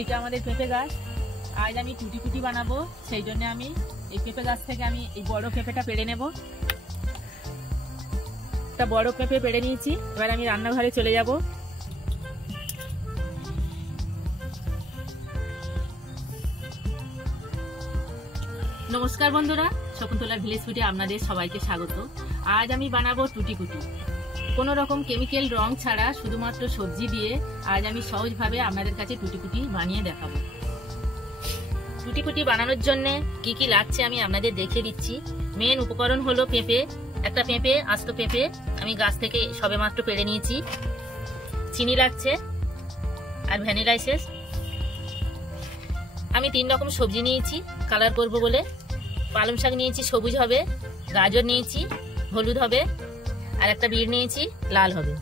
এইটা আমাদের পেঁপে গাছ। আজ আমি টুটি ফুটি বানাবো, সেই জন্য আমি এই পেঁপে গাছ থেকে আমি এই বড় পেঁপেটা পেড়ে নেব। একটা বড় পেঁপে পেড়ে নিয়েছি। এবার আমি রান্নাঘরে চলে যাব। নমস্কার বন্ধুরা, শকুন্তলার ভিলেজ ফুডে আপনাদের সবাইকে স্বাগত। আজ আমি বানাবো টুটি ফুটি। কোনো রকম কেমিক্যাল রং ছাড়া শুধুমাত্র সবজি দিয়ে আজ আমি সহজভাবে আপনাদের কাছে টুটি ফুটি বানিয়ে দেখাবো। টুটি ফুটি বানানোর জন্য কি কি লাগছে আমি আপনাদের দেখিয়ে দিচ্ছি। মেন উপকরণ হলো পেঁপে, একটা পেঁপে, আস্ত পেঁপে আমি গাছ থেকে সবেমাত্র পেড়ে নিয়েছি। চিনি লাগছে আর ভ্যানিলা এসেন্স। আমি 3 রকম সবজি নিয়েছি কালার করব বলে। পালং শাক নিয়েছি, সবুজ হবে। গাজর নিয়েছি, হলুদ হবে। আর একটা বিট নিয়েছি, লাল হবে।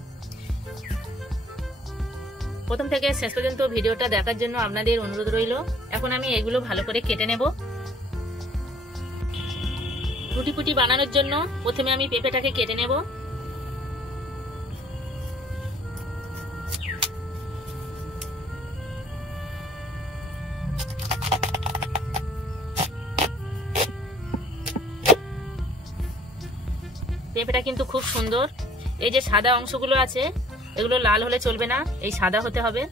প্রথম থেকে শেষ পর্যন্ত ভিডিওটা দেখার জন্য আপনাদের অনুরোধ রইল। এখন আমি এগুলো ভালো করে কেটে নেব। টুটি ফুটি বানানোর জন্য প্রথমে আমি পেঁপেটাকে কেটে নেব। পেঁপেটা কিন্তু খুব সুন্দর। এই যে সাদা অংশগুলো আছে এগুলো লাল হলে চলবে না, এই সাদা হতে হবে।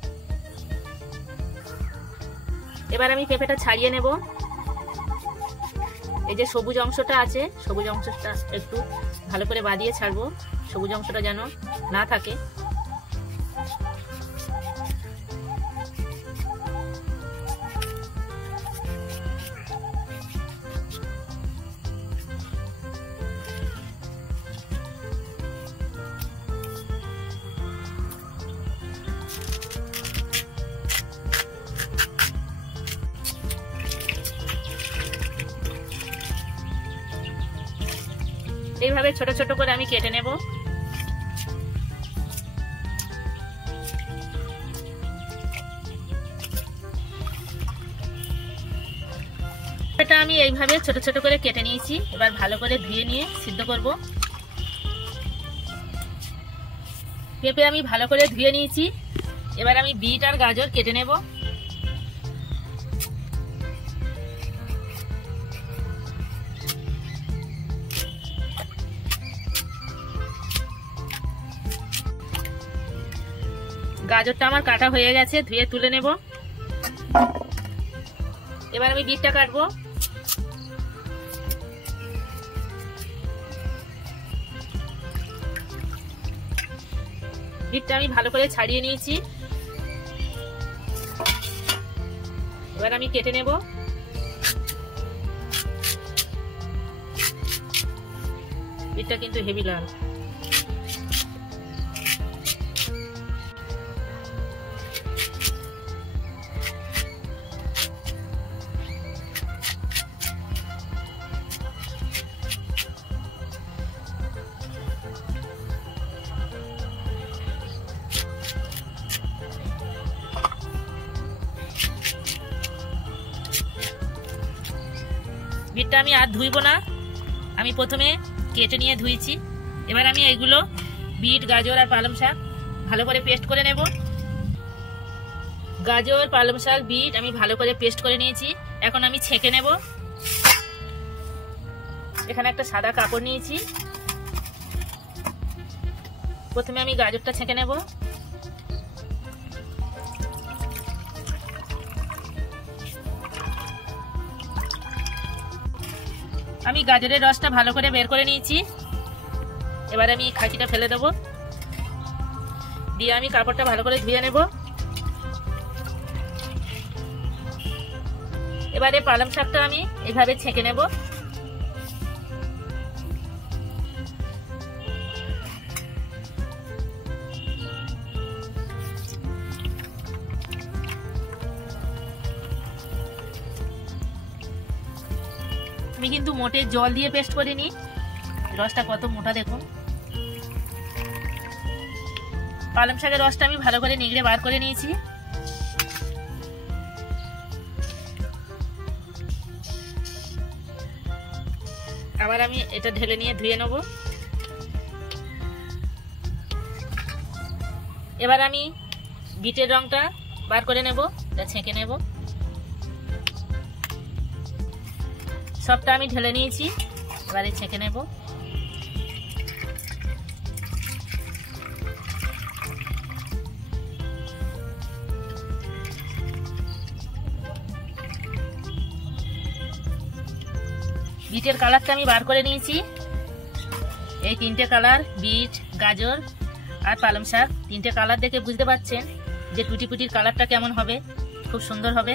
এবার আমি পেঁপেটা ছাড়িয়ে নেব। এই যে সবুজ অংশটা আছে, সবুজ অংশটা একটু ভালো করে বাদিয়ে ছাড়বো, সবুজ অংশটা যেন না থাকে। এইভাবে ছোট ছোট করে আমি কেটে নেব। এটা আমি এইভাবে ছোট ছোট করে কেটে নিয়েছি। এবার ভালো করে ধুয়ে নিয়ে সিদ্ধ করব। পেঁপে আমি ভালো করে ধুয়ে নিয়েছি। এবার আমি বিট আর গাজর কেটে নেব। গাজরটা আমার কাটা হয়ে গেছে, ধুয়ে তুলে নেব। এবার আমি বিটটা কাটবো। বিটটা আমি ভালো করে ছাড়িয়ে নিয়েছি। এবার আমি কেটে নেব। বিটটা কিন্তু হেভি লাল। বিটটা আমি আর ধুইব না, আমি প্রথমে কেটে নিয়ে ধুইছি। এবার আমি এইগুলো বিট, গাজর আর পালং শাক ভালো করে পেস্ট করে নেব। গাজর, পালং শাক, বিট আমি ভালো করে পেস্ট করে নিয়েছি। এখন আমি ছেঁকে নেব। এখানে একটা সাদা কাপড় নিয়েছি। প্রথমে আমি গাজরটা ছেঁকে নেব। আমি গাজরের রসটা ভালো করে বের করে নিয়েছি। এবার আমি খাঁচিটা ফেলে দেব, দিয়ে আমি কাপড়টা ভালো করে ধুয়ে নেব। এবারে পালং শাকটা আমি এইভাবে ছেঁকে নেব। আমি কিন্তু মোটে জল দিয়ে পেস্ট করিনি, রসটা কত মোটা দেখুন। পালং শাকের রসটা আমি ভালো করে নিগড়ে বার করে নিয়েছি। আবার আমি এটা ঢেলে নিয়ে ধুয়ে নেব। এবার আমি বিটের রংটা বার করে নেব। এটা ছেঁকে নেব। সবটা আমি ঢেলে নিয়েছি, এবারে ছেঁকে নেব। বিটের কালারটা আমি বার করে নিয়েছি। এই তিনটে কালার, বিট, গাজর আর পালং শাক, তিনটে কালার দেখে বুঝতে পারছেন যে টুটি পুটির কালারটা কেমন হবে, খুব সুন্দর হবে।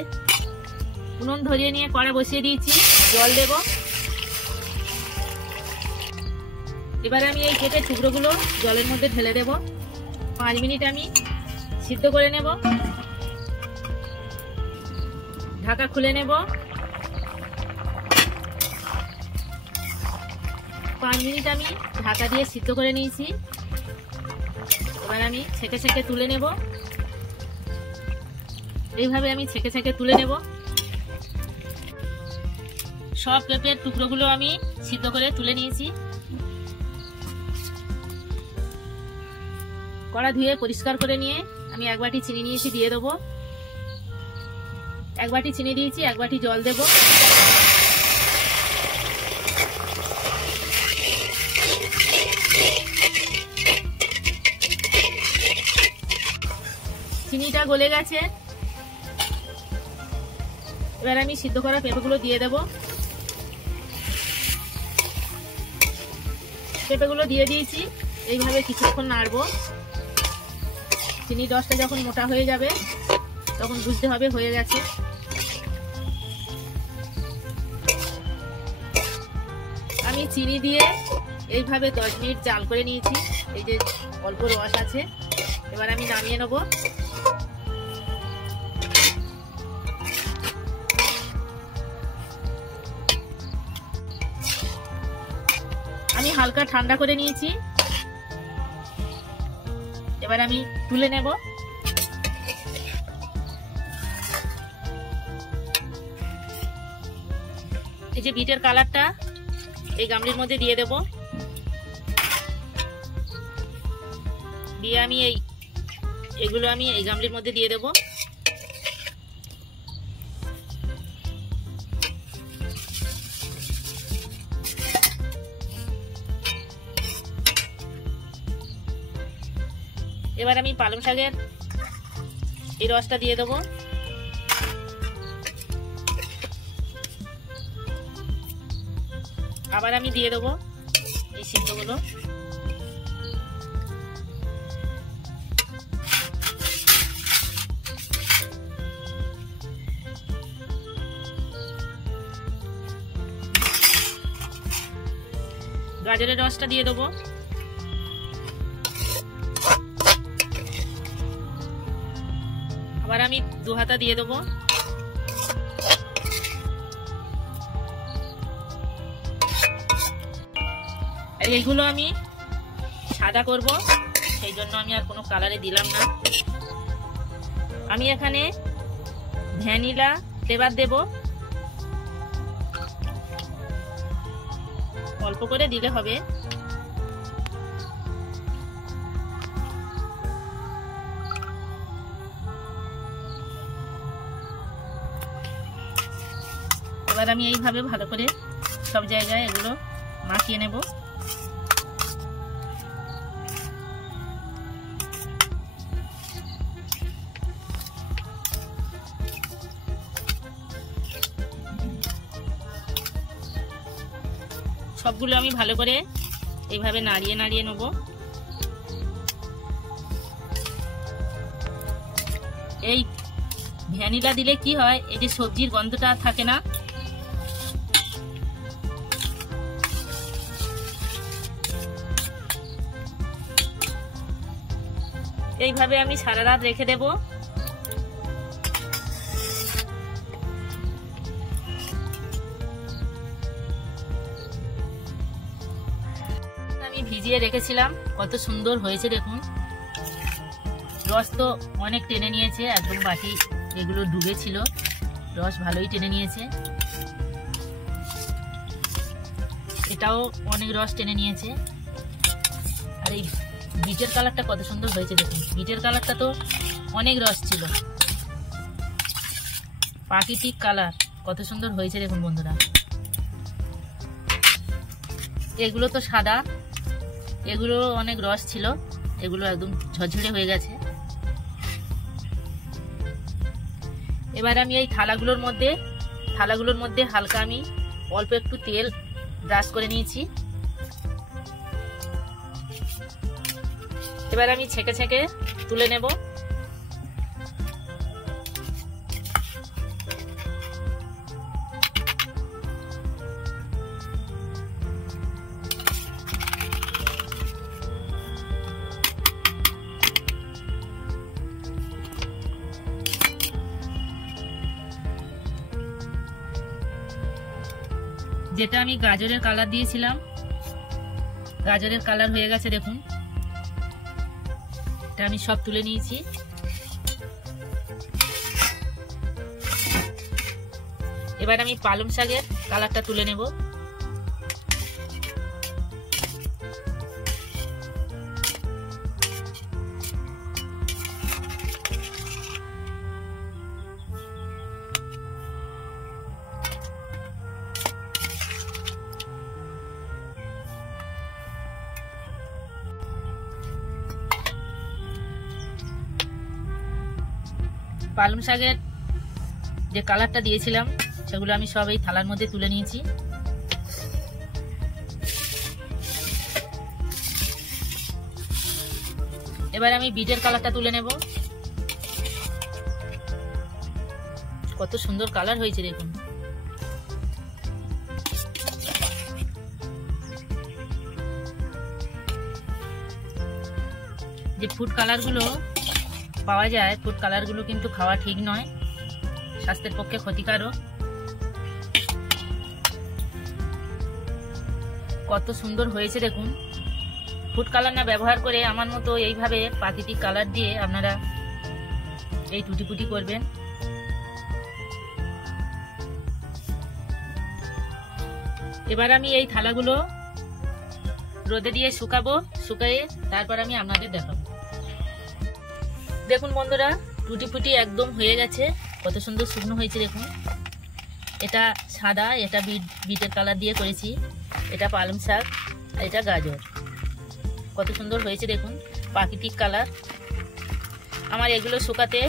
উনুন ধরিয়ে নিয়ে কড়া বসিয়ে দিয়েছি, জল দেব। এবারে আমি এই কেটে টুকরোগুলো জলের মধ্যে ঢেলে দেব। 5 মিনিট আমি সিদ্ধ করে নেব। ঢাকা খুলে নেব। 5 মিনিট আমি ঢাকা দিয়ে সিদ্ধ করে নিয়েছি। এবার আমি ছেঁকে ছেঁকে তুলে নেব। এইভাবে আমি ছেঁকে ছেঁকে তুলে নেব। সব পেঁপের টুকরোগুলো আমি সিদ্ধ করে তুলে নিয়েছি। কড়া ধুয়ে পরিষ্কার করে নিয়ে আমি 1 বাটি চিনি নিয়েছি, দিয়ে দেবো। 1 বাটি চিনি দিয়েছি, 1 বাটি জল দেব। চিনিটা গলে গেছে। এবার আমি সিদ্ধ করা পেঁপেগুলো দিয়ে দেব। পেঁপেগুলো দিয়ে দিয়েছি, এইভাবে কিছুক্ষণ নাড়বো। চিনির রসটা যখন মোটা হয়ে যাবে তখন বুঝতে হবে হয়ে গেছে। আমি চিনি দিয়ে এইভাবে 10 মিনিট জাল করে নিয়েছি। এই যে অল্প রস আছে, এবার আমি নামিয়ে নেব। আমি হালকা ঠান্ডা করে নিয়েছি, এবার আমি তুলে নেব। এই যে বিটের কালারটা এই গামলির মধ্যে দিয়ে দেব। দিয়ে আমি এগুলো আমি এই গামলির মধ্যে দিয়ে দেব। এবার আমি পালং শাকের এই রসটা দিয়ে দেবো। আবার আমি দিয়ে দেবো এই সিদ্ধগুলো। গাজরের রসটা দিয়ে দেবো। আবার আমি 2 হাতা দিয়ে দেবো। এইগুলো আমি সাদা করব, সেই জন্য আমি আর কোনো কালারে দিলাম না। আমি এখানে ভ্যানিলা ফ্লেভার দেব, অল্প করে দিলে হবে। এবার আমি এইভাবে ভালো করে সব জায়গায় এগুলো মাখিয়ে নেব। সবগুলো আমি ভালো করে এইভাবে নাড়িয়ে নাড়িয়ে নেব। এই ভ্যানিলা দিলে কি হয়, এই যে সবজির গন্ধটা থাকে না। এইভাবে আমি সারা রাত রেখে দেব। আমি ভিজিয়ে রেখেছিলাম, কত সুন্দর হয়েছে দেখুন। রস তো অনেক টেনে নিয়েছে, একদম বাটি এগুলো ডুবে ছিল, রস ভালোই টেনে নিয়েছে। এটাও অনেক রস টেনে নিয়েছে। আর এই বিটের কালারটা কত সুন্দর হয়েছে দেখুন, বিটের কালারটা তো অনেক রস ছিল। প্রাকৃতিক কালার কত সুন্দর হয়েছে দেখুন বন্ধুরা। এগুলো তো সাদা, এগুলো অনেক রস ছিল, এগুলো একদম ঝরঝরে হয়ে গেছে। এবার আমি এই থালাগুলোর মধ্যে হালকা আমি অল্প একটু তেল ব্রাশ করে নিয়েছি। এবার আমি ছেঁকে ছেঁকে তুলে নেব। যেটা আমি গাজরের কালার দিয়েছিলাম, গাজরের কালার হয়ে গেছে দেখুন। এটা আমি সব তুলে নিয়েছি। এবার আমি পালং শাকের কালারটা তুলে নেব। পালং শাকের যে কালারটা দিয়েছিলাম সেগুলো আমি সব এই থালার মধ্যে তুলে নিয়েছি। এবার আমি বিটের কালারটা তুলে নেব। কত সুন্দর কালার হয়েছে দেখুন। যে ফুড কালারগুলো পাওয়া যায়, ফুড কালারগুলো কিন্তু খাওয়া ঠিক নয়, স্বাস্থ্যের পক্ষে ক্ষতিকারক। কত সুন্দর হয়েছে দেখুন। ফুড কালার না ব্যবহার করে আমার মতো এইভাবে প্রাকৃতিক কালার দিয়ে আপনারা এই টুটি পুটি করবেন। এবার আমি এই থালাগুলো রোদে দিয়ে শুকাবো, শুকিয়ে তারপর আমি আপনাদের দেখাবো। দেখুন বন্ধুরা, টুটি ফুটি একদম হয়ে গেছে, কত সুন্দর শুকনো হয়েছে দেখুন। এটা সাদা, এটা বিটের কালার দিয়ে করেছি, এটা পালং শাক, আর এটা গাজর। কত সুন্দর হয়েছে দেখুন, প্রাকৃতিক কালার। আমার এগুলো শুকাতে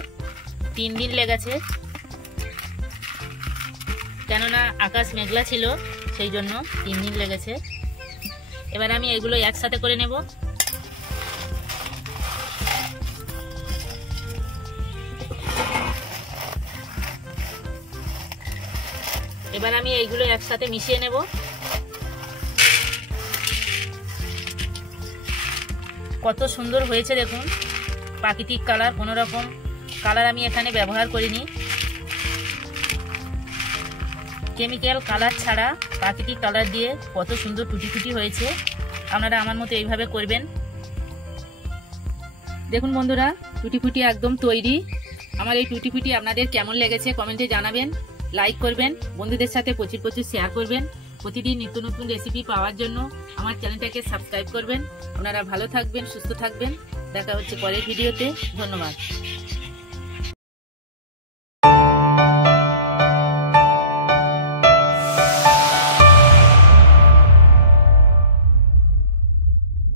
3 দিন লেগেছে, কেননা আকাশ মেঘলা ছিল, সেই জন্য 3 দিন লেগেছে। এবার আমি এগুলো একসাথে করে নেব। এবার আমি এইগুলো একসাথে মিশিয়ে নেব। কত সুন্দর হয়েছে দেখুন, প্রাকৃতিক কালার, কোনো রকম কালার আমি এখানে ব্যবহার করিনি। কেমিক্যাল কালার ছাড়া প্রাকৃতিক কালার দিয়ে কত সুন্দর টুটি ফুটি হয়েছে। আপনারা আমার মতো এইভাবে করবেন। দেখুন বন্ধুরা, টুটি ফুটি একদম তৈরি। আমার এই টুটি ফুটি আপনাদের কেমন লেগেছে কমেন্টে জানাবেন, লাইক করবেন, বন্ধুদের সাথে প্রচুর প্রচুর শেয়ার করবেন। প্রতিদিন নিত্য নতুন রেসিপি পাওয়ার জন্য আমার চ্যানেলটাকে সাবস্ক্রাইব করবেন। আপনারা ভালো থাকবেন, সুস্থ থাকবেন। দেখা হচ্ছে পরের ভিডিওতে। ধন্যবাদ।